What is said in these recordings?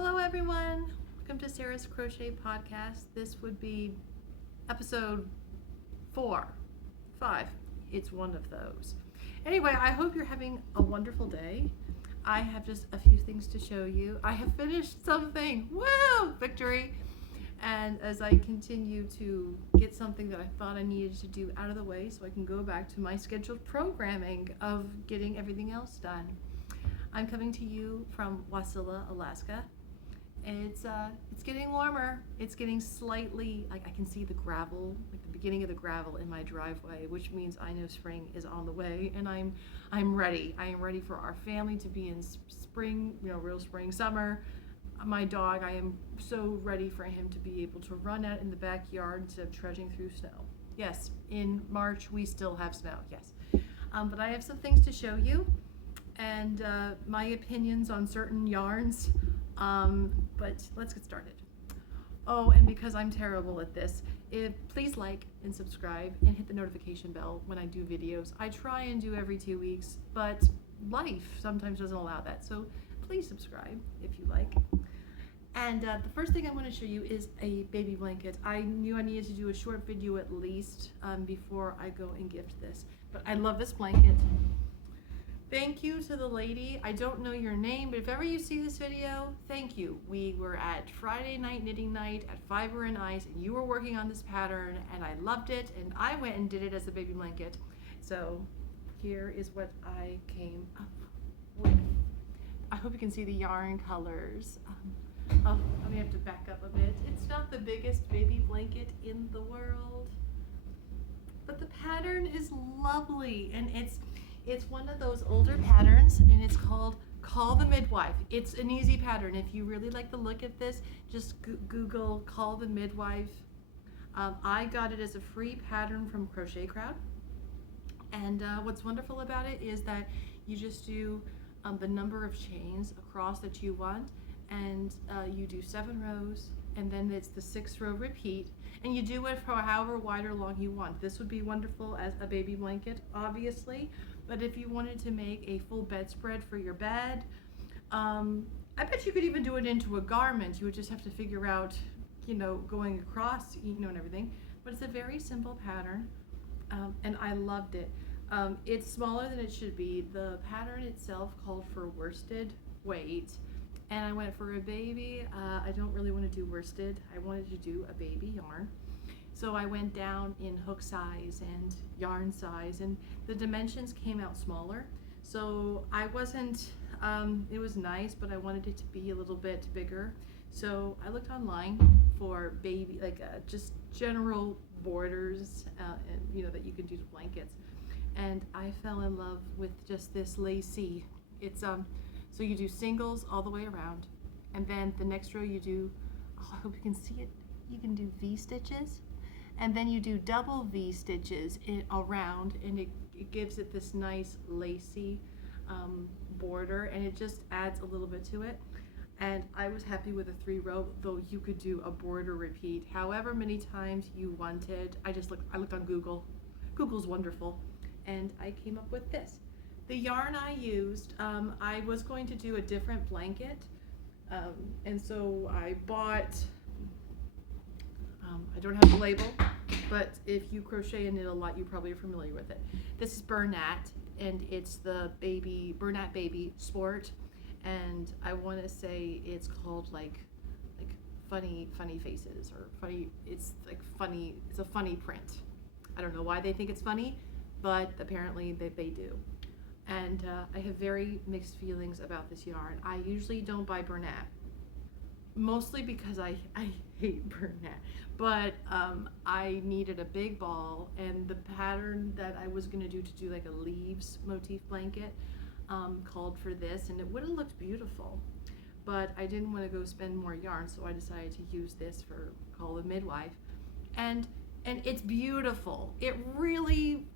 Hello everyone, welcome to Sarah's Crochet Podcast. This would be episode 5. It's one of those. Anyway, I hope you're having a wonderful day. I have just a few things to show you. I have finished something, woo, victory. And as I continue to get something that I thought I needed to do out of the way so I can go back to my scheduled programming of getting everything else done. I'm coming to you from Wasilla, Alaska. It's getting warmer. It's getting slightly, like I can see the gravel, like the beginning of the gravel in my driveway, which means I know spring is on the way, and I'm ready. I am ready for our family to be in spring, real spring, summer. My dog, I am so ready for him to be able to run out in the backyard instead of trudging through snow. Yes, in March we still have snow, yes. But I have some things to show you and my opinions on certain yarns. But let's get started. Oh, and because I'm terrible at this, please like and subscribe and hit the notification bell when I do videos. I try and do every 2 weeks, but life sometimes doesn't allow that. So please subscribe if you like. And the first thing I want to show you is a baby blanket. I knew I needed to do a short video at least before I go and gift this. But I love this blanket. Thank you to the lady. I don't know your name, but if ever you see this video, thank you. We were at Friday night knitting night at Fiber and Ice, and you were working on this pattern, and I loved it, and I went and did it as a baby blanket. So here is what I came up with. I hope you can see the yarn colors. I'm gonna have to back up a bit. It's not the biggest baby blanket in the world, but the pattern is lovely, and it's one of those older patterns, and it's called Call the Midwife. It's an easy pattern. If you really like the look at this, just Google Call the Midwife. I got it as a free pattern from Crochet Crowd, and what's wonderful about it is that you just do the number of chains across that you want, and you do 7 rows, and then it's the 6th row repeat, and you do it for however wide or long you want. This would be wonderful as a baby blanket, obviously, but if you wanted to make a full bedspread for your bed, I bet you could even do it into a garment. You would just have to figure out, going across, and everything. But it's a very simple pattern, and I loved it. It's smaller than it should be. The pattern itself called for worsted weight, and I went for a baby. I don't really want to do worsted. I wanted to do a baby yarn. So I went down in hook size and yarn size, and the dimensions came out smaller. So I wasn't, it was nice, but I wanted it to be a little bit bigger. So I looked online for baby, just general borders, and that you can do to blankets. And I fell in love with just this lacy. It's, so you do singles all the way around, and then the next row you do, I hope you can see it, you can do V stitches, and then you do double V stitches around, and it gives it this nice lacy border, and it just adds a little bit to it. And I was happy with a 3 row, though you could do a border repeat however many times you wanted. I looked on Google. Google's wonderful, and I came up with this. The yarn I used, I was going to do a different blanket, and so I bought, I don't have the label, but if you crochet and knit a lot, you probably are familiar with it. This is Bernat, and it's the Bernat Baby Sport, and I want to say it's called like funny faces, or funny, it's a funny print. I don't know why they think it's funny, but apparently they do. And I have very mixed feelings about this yarn. I usually don't buy Bernat, mostly because I hate Bernat, but I needed a big ball, and the pattern that I was going to do like a leaves motif blanket called for this, and it would have looked beautiful, but I didn't want to go spend more yarn, so I decided to use this for Call the Midwife, and it's beautiful. It really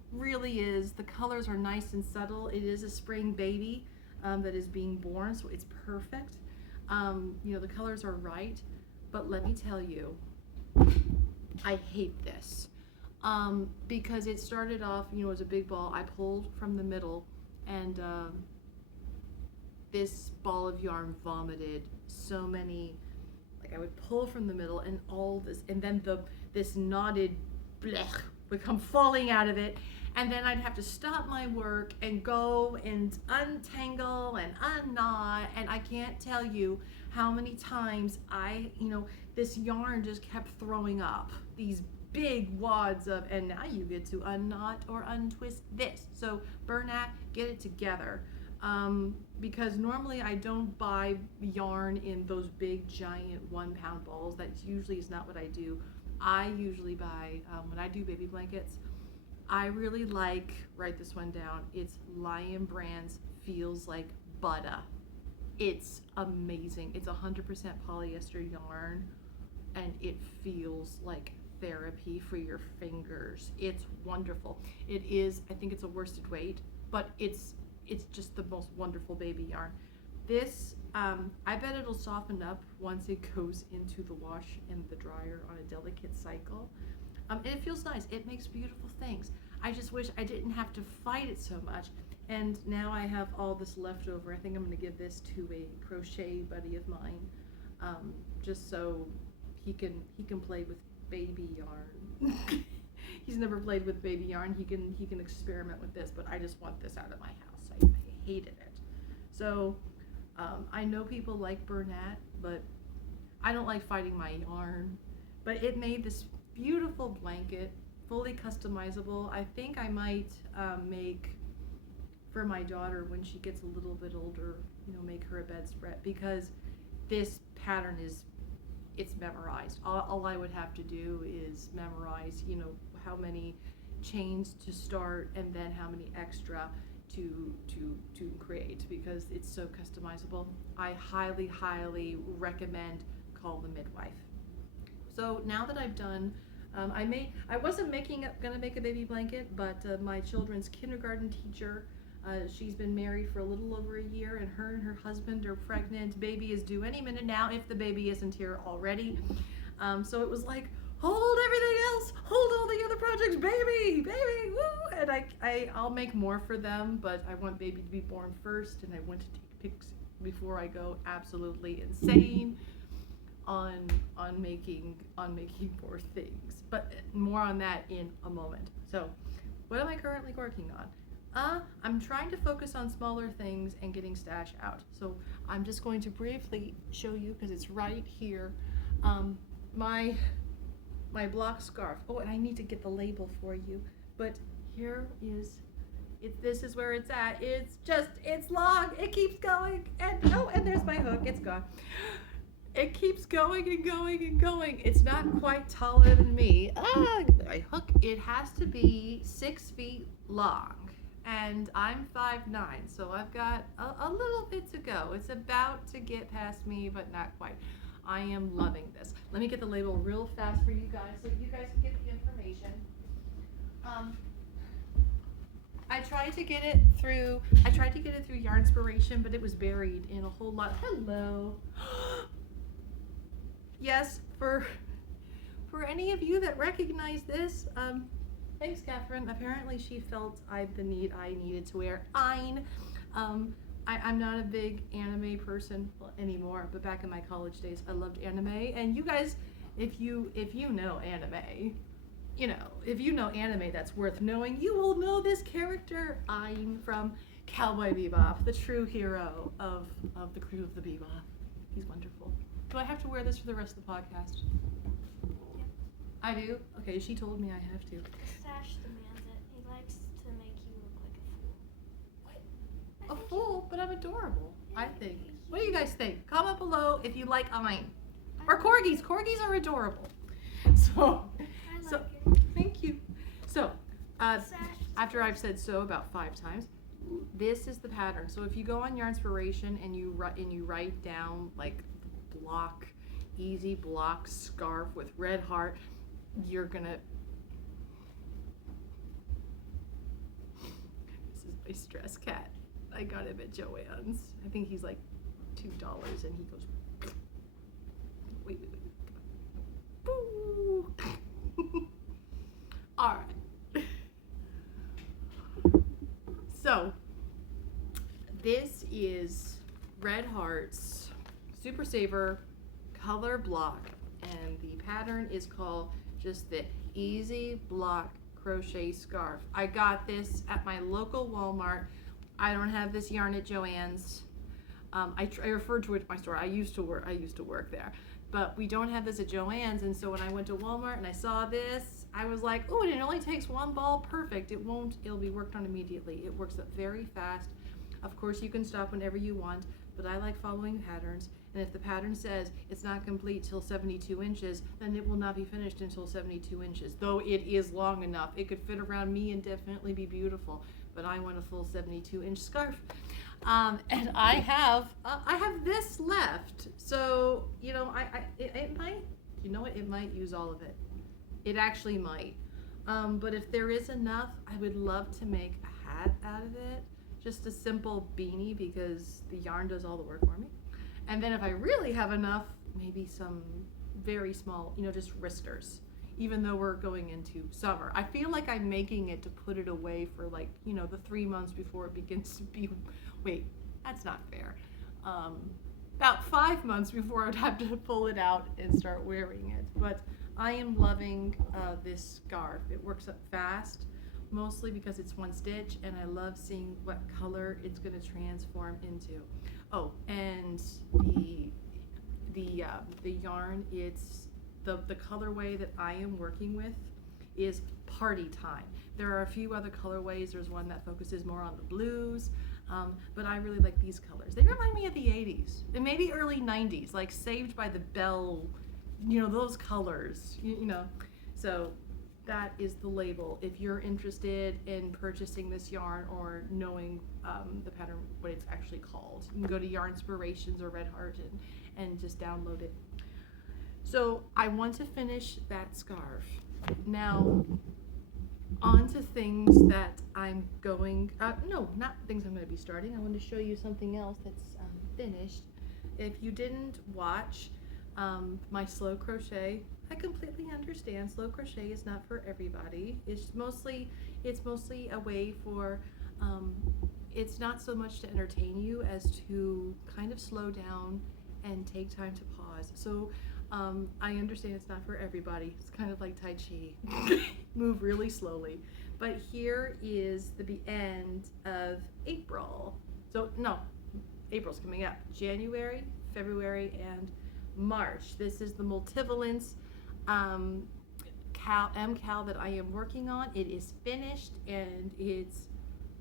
is. The colors are nice and subtle. It is a spring baby that is being born, so it's perfect. The colors are right, but let me tell you, I hate this because it started off, as a big ball. I pulled from the middle, and this ball of yarn vomited so many, like I would pull from the middle and all this, and then this knotted blech would come falling out of it. And then I'd have to stop my work and go and untangle and unknot. And I can't tell you how many times this yarn just kept throwing up these big wads of, and now you get to unknot or untwist this. So Bernat, get it together. Because normally I don't buy yarn in those big giant 1 pound balls. That usually is not what I do. I usually buy, when I do baby blankets, I really like, write this one down, it's Lion Brands Feels Like Butter. It's amazing. It's 100% polyester yarn, and it feels like therapy for your fingers. It's wonderful. It is, I think it's a worsted weight, but it's just the most wonderful baby yarn. This, I bet it'll soften up once it goes into the wash and the dryer on a delicate cycle. And it feels nice. It makes beautiful things. I just wish I didn't have to fight it so much. And now I have all this left over. I think I'm going to give this to a crochet buddy of mine, just so he can play with baby yarn. He's never played with baby yarn. He can experiment with this, but I just want this out of my house. I hated it. So I know people like Bernat, but I don't like fighting my yarn. But it made this beautiful blanket, fully customizable. I think I might make for my daughter when she gets a little bit older, make her a bedspread, because this pattern it's memorized. All I would have to do is memorize, how many chains to start and then how many extra to create, because it's so customizable. I highly, highly recommend Call the Midwife. So now that I've done, I wasn't gonna make a baby blanket, but my children's kindergarten teacher, she's been married for a little over a year, and her husband are pregnant. Baby is due any minute now if the baby isn't here already. So it was like, hold everything else, hold all the other projects, baby, woo! And I'll make more for them, but I want baby to be born first, and I want to take pics before I go absolutely insane on making more things. But more on that in a moment. So what am I currently working on? I'm trying to focus on smaller things and getting stash out. So I'm just going to briefly show you, because it's right here, my block scarf. Oh, and I need to get the label for you. But here is it. This is where it's at. It's long. It keeps going. And there's my hook. It's gone. It keeps going and going and going. It's not quite taller than me. My hook. It has to be 6 feet long. And I'm 5'9", so I've got a little bit to go. It's about to get past me, but not quite. I am loving this. Let me get the label real fast for you guys so you guys can get the information. I tried to get it through Yarnspiration, but it was buried in a whole lot. Hello. Yes, for any of you that recognize this, thanks, Catherine. Apparently she felt I needed to wear Ein. I'm not a big anime person anymore, but back in my college days, I loved anime. And you guys, if you know anime, if you know anime that's worth knowing, you will know this character, Ein, from Cowboy Bebop, the true hero of the crew of the Bebop. He's wonderful. Do I have to wear this for the rest of the podcast? Yep. I do? Okay, she told me I have to. Stash demands it. He likes to make you look like a fool. What? A fool? But I'm adorable, I think. What do you guys think? Comment below if you like Ein. Or corgis. Corgis are adorable. So, I like it. thank you. So, after I've said so about 5 times, this is the pattern. So if you go on Yarnspiration and you write down like block, easy block scarf with red heart, you're gonna. This is my stress cat. I got him at Joann's. I think he's like $2, and he goes. Wait. Boo. All right. So this is Red Hearts Super Saver color block, and the pattern is called just the Easy Block Crochet Scarf. I got this at my local Walmart. I don't have this yarn at Joann's. I referred to it at my store. I used to work there, but we don't have this at Joann's. And so when I went to Walmart and I saw this, I was like, oh, and it only takes one ball. Perfect. It'll be worked on immediately. It works up very fast. Of course, you can stop whenever you want, but I like following patterns. And if the pattern says it's not complete till 72 inches, then it will not be finished until 72 inches. Though it is long enough, it could fit around me and definitely be beautiful. But I want a full 72-inch scarf. And I have this left. So, you know, it might, you know what, it might use all of it. It actually might. But if there is enough, I would love to make a hat out of it. Just a simple beanie, because the yarn does all the work for me. And then if I really have enough, maybe some very small, you know, just wristers. Even though we're going into summer, I feel like I'm making it to put it away for, like, you know, the 3 months before it begins to be, wait, that's not fair. About 5 months before I'd have to pull it out and start wearing it. But I am loving this scarf. It works up fast, mostly because it's one stitch, and I love seeing what color it's going to transform into. Oh, and the yarn, it's the colorway that I am working with is Party Time. There are a few other colorways. There's one that focuses more on the blues, but I really like these colors. They remind me of the 80s and maybe early 90s, like Saved by the Bell, you know, those colors, you know. So that is the label. If you're interested in purchasing this yarn or knowing the pattern, what it's actually called, you can go to Yarnspirations or Red Heart and just download it. So I want to finish that scarf. Now, on to things that I'm going, no, not things I'm going to be starting. I want to show you something else that's finished. If you didn't watch my slow crochet, I completely understand. Slow crochet is not for everybody. It's mostly a way for, it's not so much to entertain you as to kind of slow down and take time to pause. So I understand it's not for everybody. It's kind of like Tai Chi. Move really slowly. But here is the end of April. So no, April's coming up. January, February, and March. This is the multivalence MCal that I am working on. It is finished, and it's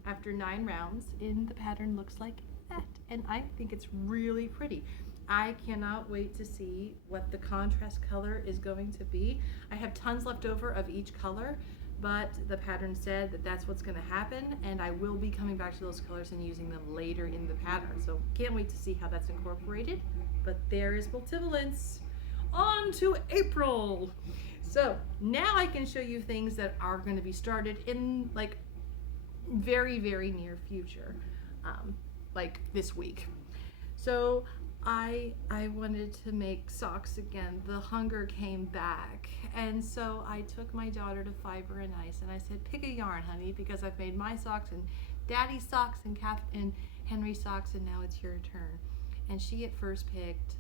after 9 rounds, and the pattern looks like that. And I think it's really pretty. I cannot wait to see what the contrast color is going to be. I have tons left over of each color, but the pattern said that that's what's going to happen, and I will be coming back to those colors and using them later in the pattern. So can't wait to see how that's incorporated. But there is multivalence. On to April. So now I can show you things that are going to be started in, like, very, very near future, like this week. So I wanted to make socks again. The hunger came back, and so I took my daughter to Fiber and Ice, and I said, pick a yarn, honey, because I've made my socks and Daddy's socks and Henry's socks, and now it's your turn. And she at first picked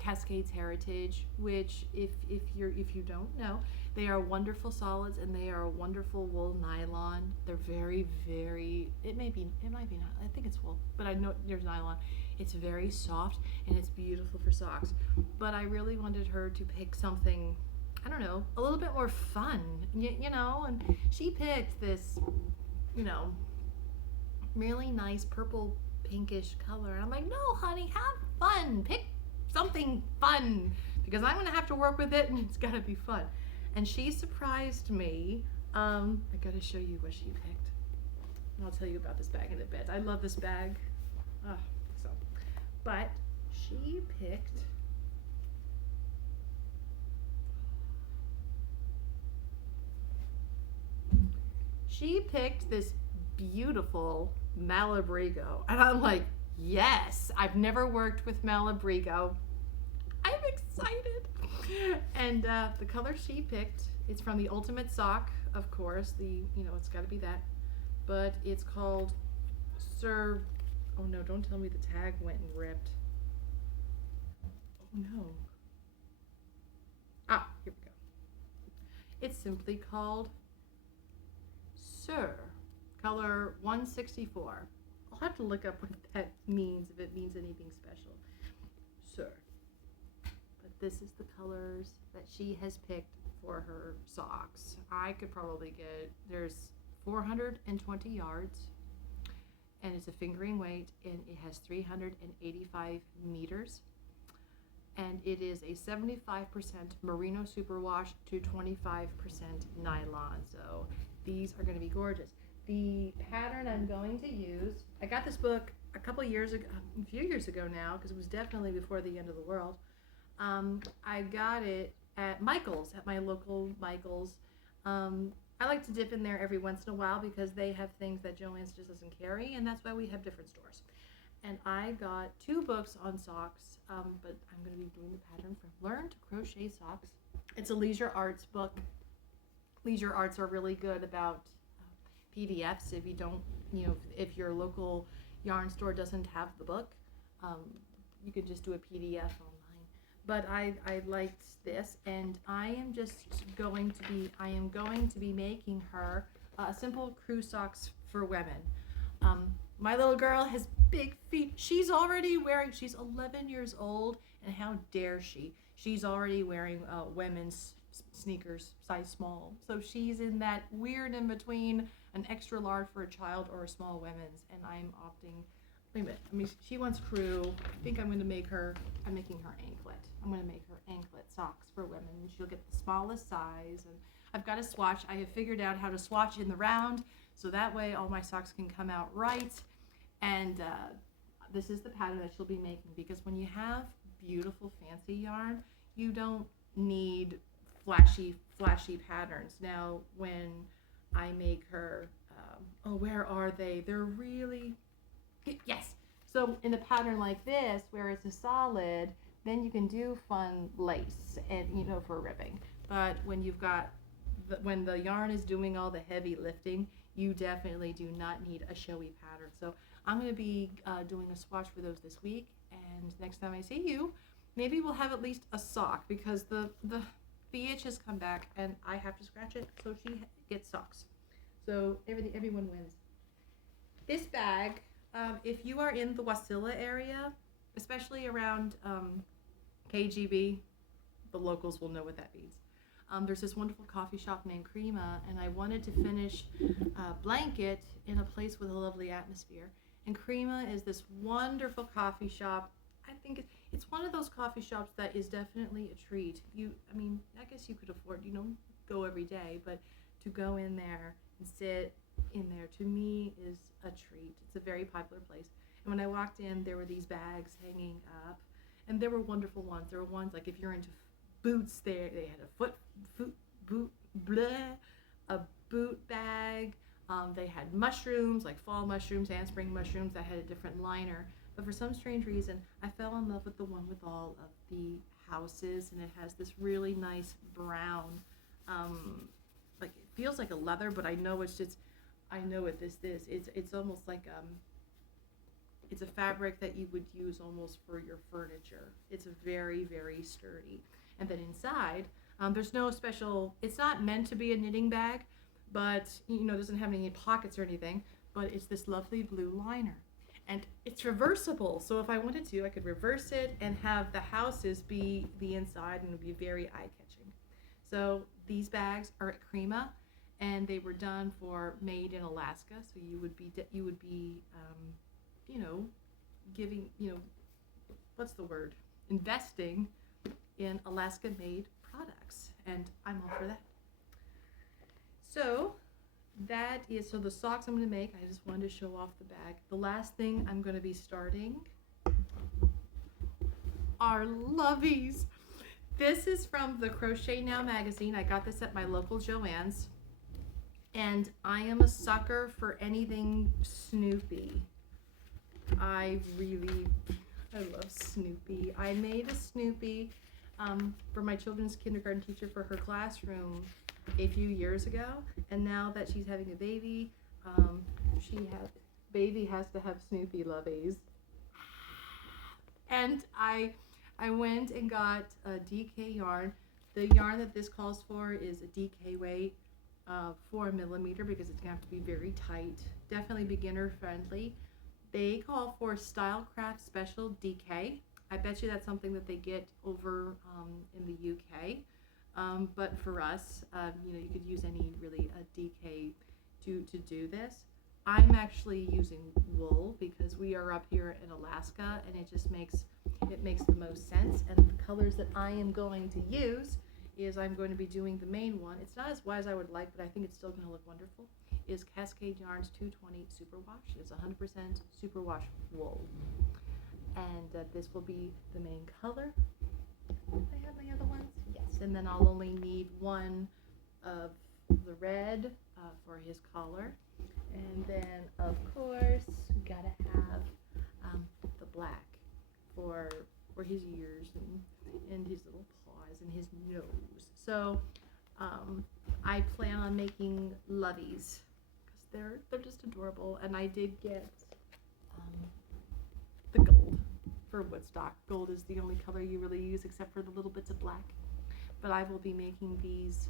Cascades Heritage, which if you don't know, they are wonderful solids, and they are a wonderful wool nylon. They're very, very, it might be not, I think it's wool, but I know there's nylon. It's very soft, and it's beautiful for socks. But I really wanted her to pick something, I don't know, a little bit more fun, you know, and she picked this, you know, really nice purple pinkish color. And I'm like, no, honey, have fun. Pick something fun, because I'm gonna have to work with it, and it's gotta be fun. And she surprised me. I gotta show you what she picked. And I'll tell you about this bag in a bit. I love this bag. But she picked this beautiful Malabrigo, and I'm like, yes, I've never worked with Malabrigo. I'm excited. And the color she picked, it's from the Ultimate Sock, of course. It's got to be that, but it's called Oh no, don't tell me the tag went and ripped. Oh no. Ah, here we go. It's simply called Sir, color 164. I'll have to look up what that means, if it means anything special. Sir. But this is the colors that she has picked for her socks. I could probably get, there's 420 yards, and it's a fingering weight, and it has 385 meters. And it is a 75% merino superwash to 25% nylon. So these are going to be gorgeous. The pattern I'm going to use, I got this book a few years ago now, because it was definitely before the end of the world. I got it at Michael's, at my local Michael's. I like to dip in there every once in a while because they have things that Joann's just doesn't carry, and that's why we have different stores. And I got 2 books on socks, but I'm going to be doing the pattern for Learn to Crochet Socks. It's a leisure arts book. Leisure arts are really good about PDFs. If you don't, if your local yarn store doesn't have the book, you can just do a PDF online. But I liked this, and I am going to be making her simple crew socks for women. My little girl has big feet. She's 11 years old, and how dare she? She's already wearing women's sneakers, size small. So she's in that weird in between an extra large for a child or a small women's, and I'm opting, wait a minute, she wants crew. I think I'm making her anklet. I'm going to make her anklet socks for women, and she'll get the smallest size. And I've got a swatch. I have figured out how to swatch in the round, so that way all my socks can come out right. And this is the pattern that she'll be making, because when you have beautiful fancy yarn, you don't need flashy patterns. Now when I make her, where are they? They're really, yes. So in a pattern like this, where it's a solid, then you can do fun lace and for ribbing. But when you've got when the yarn is doing all the heavy lifting, you definitely do not need a showy pattern. So I'm going to be doing a swatch for those this week, and next time I see you, maybe we'll have at least a sock, because the itch has come back and I have to scratch it, so she gets socks. So everyone wins. This bag, if you are in the Wasilla area, especially around KGB, the locals will know what that means. There's this wonderful coffee shop named Crema, and I wanted to finish a blanket in a place with a lovely atmosphere. And Crema is this wonderful coffee shop. I think it's one of those coffee shops that is definitely a treat. I guess you could afford, go every day, but to go in there and sit in there, to me, is a treat. It's a very popular place. And when I walked in, there were these bags hanging up, and there were wonderful ones. There were ones like, if you're into boots, they had a boot bag. They had mushrooms, like fall mushrooms and spring mushrooms, that had a different liner. But for some strange reason, I fell in love with the one with all of the houses, and it has this really nice brown, like it feels like a leather, but I know it's just, I know what this is. It's almost like it's a fabric that you would use almost for your furniture. It's very, very sturdy. And then inside, there's no special, it's not meant to be a knitting bag, but it doesn't have any pockets or anything, but it's this lovely blue liner. And it's reversible, so if I wanted to, I could reverse it and have the houses be the inside, and it would be very eye-catching. So these bags are at Crema, and they were made in Alaska, so you would be giving, what's the word? Investing in Alaska-made products, and I'm all for that. So the socks I'm going to make, I just wanted to show off the bag. The last thing I'm going to be starting are loveys. This is from the Crochet Now magazine. I got this at my local Joann's, and I am a sucker for anything Snoopy. I love Snoopy. I made a Snoopy for my children's kindergarten teacher for her classroom a few years ago, and now that she's having a baby, she had baby has to have Snoopy lovies. And I went and got a DK yarn. The yarn that this calls for is a DK weight, 4mm, because it's gonna have to be very tight. Definitely beginner friendly. They call for Stylecraft Special DK. I bet you that's something that they get over in the UK. But for us, you could use any really DK to do this. I'm actually using wool because we are up here in Alaska, and it just makes the most sense. And the colors that I am going to use is I'm going to be doing the main one. It's not as wide as I would like, but I think it's still going to look wonderful. Is Cascade Yarns 220 Superwash. It's 100% superwash wool, and this will be the main color. I have my other ones. Yes, and then I'll only need one of the red for his collar. And then, of course, we gotta have the black for his ears and his little paws and his nose. So I plan on making lovies because they're just adorable. And I did get the gold for Woodstock. Gold is the only color you really use except for the little bits of black. But I will be making these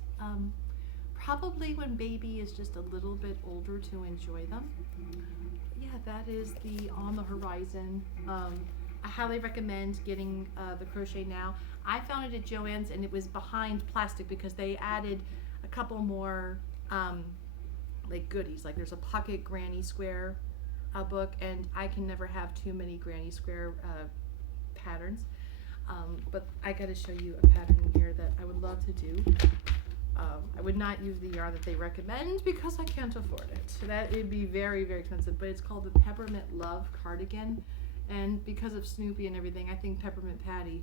probably when baby is just a little bit older to enjoy them. Yeah, that is on the horizon. I highly recommend getting the Crochet Now. I found it at Joann's and it was behind plastic because they added a couple more like goodies. Like there's a pocket granny square book, and I can never have too many granny square patterns. But I gotta show you a pattern in here that I would love to do. I would not use the yarn that they recommend because I can't afford it. That would be very, very expensive, but it's called the Peppermint Love Cardigan. And because of Snoopy and everything, I think Peppermint Patty.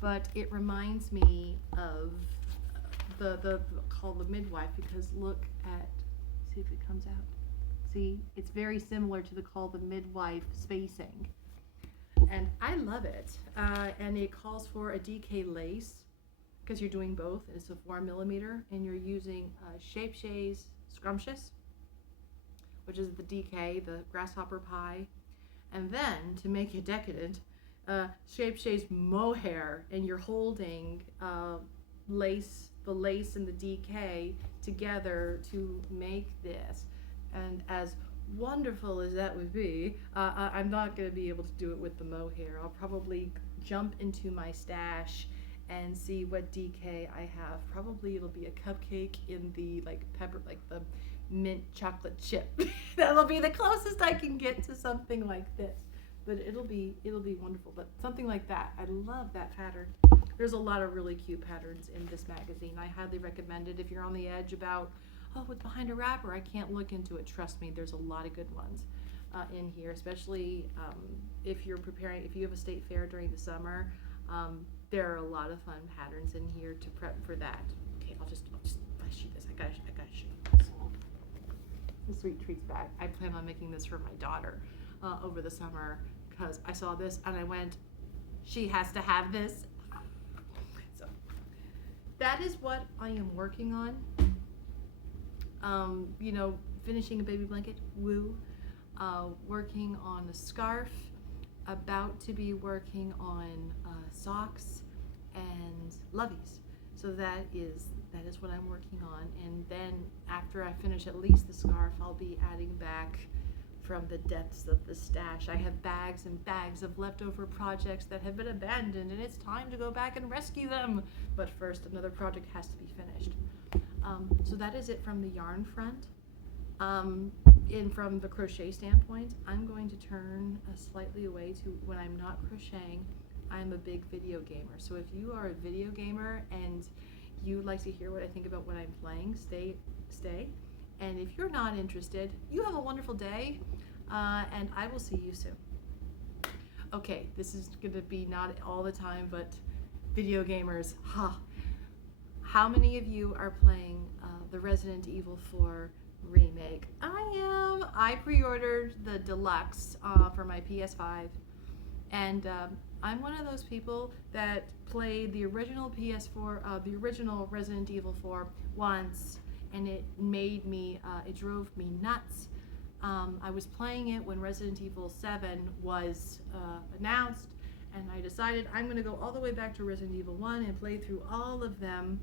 But it reminds me of called the Midwife, because look at, see if it comes out. See, it's very similar to the Call the Midwife spacing. And I love it. And it calls for a DK lace, because you're doing both. It's a 4mm, and you're using Shape Shays Scrumptious, which is the DK, the grasshopper pie, and then to make it decadent, Shape Shays Mohair, and you're holding the lace and the DK together to make this. And as wonderful as that would be, I'm not going to be able to do it with the mohair. I'll probably jump into my stash and see what DK I have. Probably it'll be a cupcake in the the mint chocolate chip. That'll be the closest I can get to something like this. But it'll be wonderful. But something like that, I love that pattern. There's a lot of really cute patterns in this magazine. I highly recommend it if you're on the edge about, oh, what's behind a wrapper? I can't look into it. Trust me, there's a lot of good ones in here, especially if you have a state fair during the summer. There are a lot of fun patterns in here to prep for that. Okay, I'll just flash you this. I gotta show you this. The Sweet Treats bag. I plan on making this for my daughter over the summer because I saw this and I went, she has to have this. So that is what I am working on. Finishing a baby blanket, woo. Working on a scarf, about to be working on socks and lovies. So that is what I'm working on. And then after I finish at least the scarf, I'll be adding back from the depths of the stash. I have bags and bags of leftover projects that have been abandoned, and it's time to go back and rescue them. But first, another project has to be finished. So that is it from the yarn front. From the crochet standpoint, I'm going to turn slightly away to when I'm not crocheting. I'm a big video gamer. So if you are a video gamer and you would like to hear what I think about when I'm playing, stay. And if you're not interested, you have a wonderful day, and I will see you soon. Okay, this is going to be not all the time, but video gamers, how many of you are playing the Resident Evil 4 remake? I am. I pre-ordered the deluxe for my PS5, and I'm one of those people that played the original PS4, the original Resident Evil 4 once, and it made me, it drove me nuts. I was playing it when Resident Evil 7 was announced, and I decided I'm going to go all the way back to Resident Evil 1 and play through all of them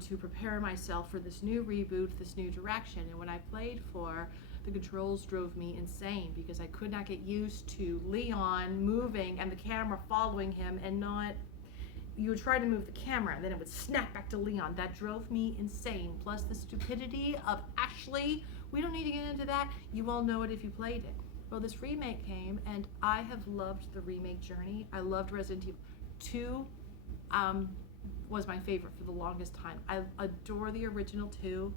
to prepare myself for this new reboot, this new direction. And when I played 4, the controls drove me insane because I could not get used to Leon moving and the camera following him and not... You would try to move the camera and then it would snap back to Leon. That drove me insane. Plus the stupidity of Ashley. We don't need to get into that. You all know it if you played it. Well, this remake came and I have loved the remake journey. I loved Resident Evil 2. Was my favorite for the longest time. I adore the original 2.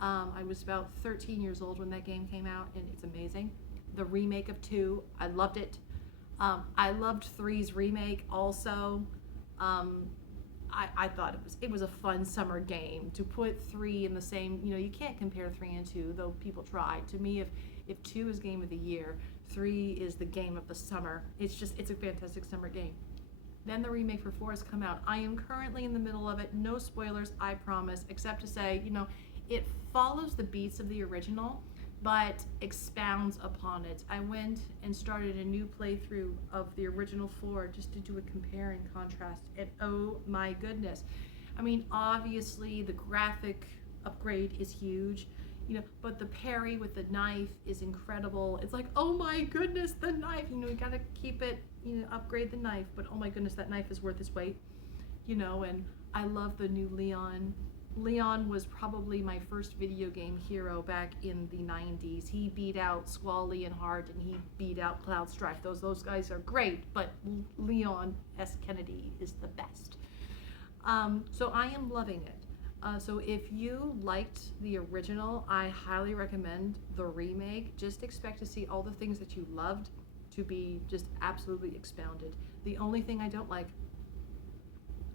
I was about 13 years old when that game came out and it's amazing. The remake of 2, I loved it. I loved 3's remake also. I thought it was a fun summer game. To put 3 in the same, you can't compare 3 and 2, though people try. To me, if 2 is game of the year, 3 is the game of the summer. It's a fantastic summer game. Then the remake for 4 has come out. I am currently in the middle of it. No spoilers, I promise, except to say, it follows the beats of the original, but expounds upon it. I went and started a new playthrough of the original 4 just to do a compare and contrast, and oh my goodness. I mean, obviously the graphic upgrade is huge, but the parry with the knife is incredible. It's like, oh my goodness, the knife, you gotta keep it, upgrade the knife, but oh my goodness, that knife is worth its weight, and I love the new Leon. Leon was probably my first video game hero back in the 90s. He beat out Squall Leonhardt and he beat out Cloud Strife. Those guys are great, but Leon S. Kennedy is the best. So I am loving it. So if you liked the original, I highly recommend the remake. Just expect to see all the things that you loved to be just absolutely expounded. The only thing I don't like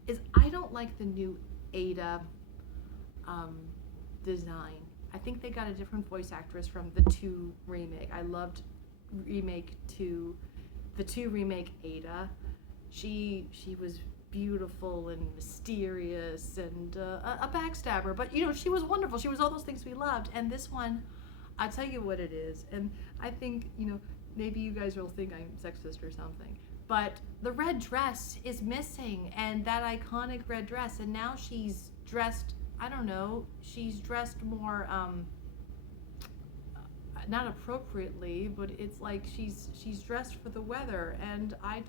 is I don't like the new Ada design. I think they got a different voice actress from the 2 remake. I loved remake 2, the 2 remake Ada. She was beautiful and mysterious and a backstabber, but she was wonderful. She was all those things we loved. And this one, I'll tell you what it is. And I think, maybe you guys will think I'm sexist or something, but the red dress is missing, and that iconic red dress, and now she's dressed, I don't know, she's dressed more, not appropriately, but it's like she's dressed for the weather, and I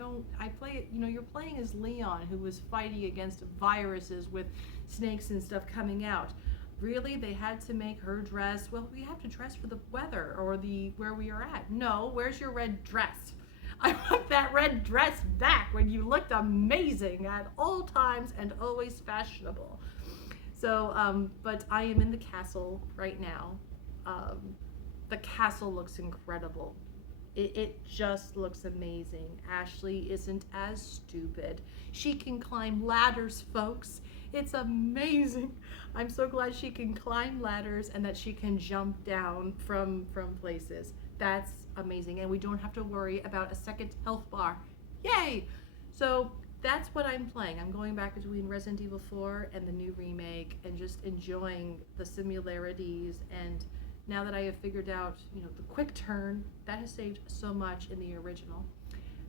play it, you're playing as Leon, who was fighting against viruses with snakes and stuff coming out. Really, they had to make her dress, well, we have to dress for the weather, or where we are at. No, where's your red dress? I want that red dress back when you looked amazing at all times and always fashionable. So, but I am in the castle right now. The castle looks incredible. It just looks amazing. Ashley isn't as stupid. She can climb ladders, folks. It's amazing. I'm so glad she can climb ladders and that she can jump down from places. That's amazing. And we don't have to worry about a second health bar. Yay! So that's what I'm playing. I'm going back between Resident Evil 4 and the new remake and just enjoying the similarities. And now that I have figured out, the quick turn, that has saved so much in the original.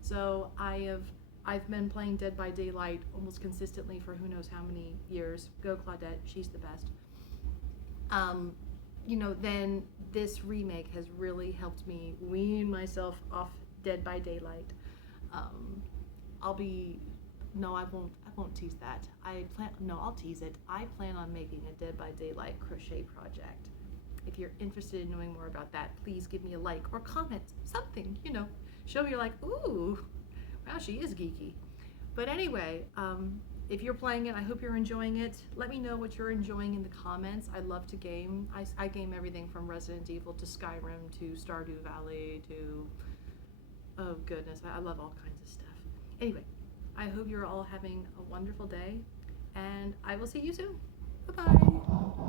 So I've been playing Dead by Daylight almost consistently for who knows how many years. Go Claudette, she's the best. Then this remake has really helped me wean myself off Dead by Daylight. I won't tease that. I'll tease it. I plan on making a Dead by Daylight crochet project. If you're interested in knowing more about that, please give me a like or comment, something, show me you're like, ooh, wow, she is geeky. But anyway, if you're playing it, I hope you're enjoying it. Let me know what you're enjoying in the comments. I love to game. I game everything from Resident Evil to Skyrim to Stardew Valley to, oh goodness, I love all kinds of stuff. Anyway, I hope you're all having a wonderful day, and I will see you soon. Bye-bye.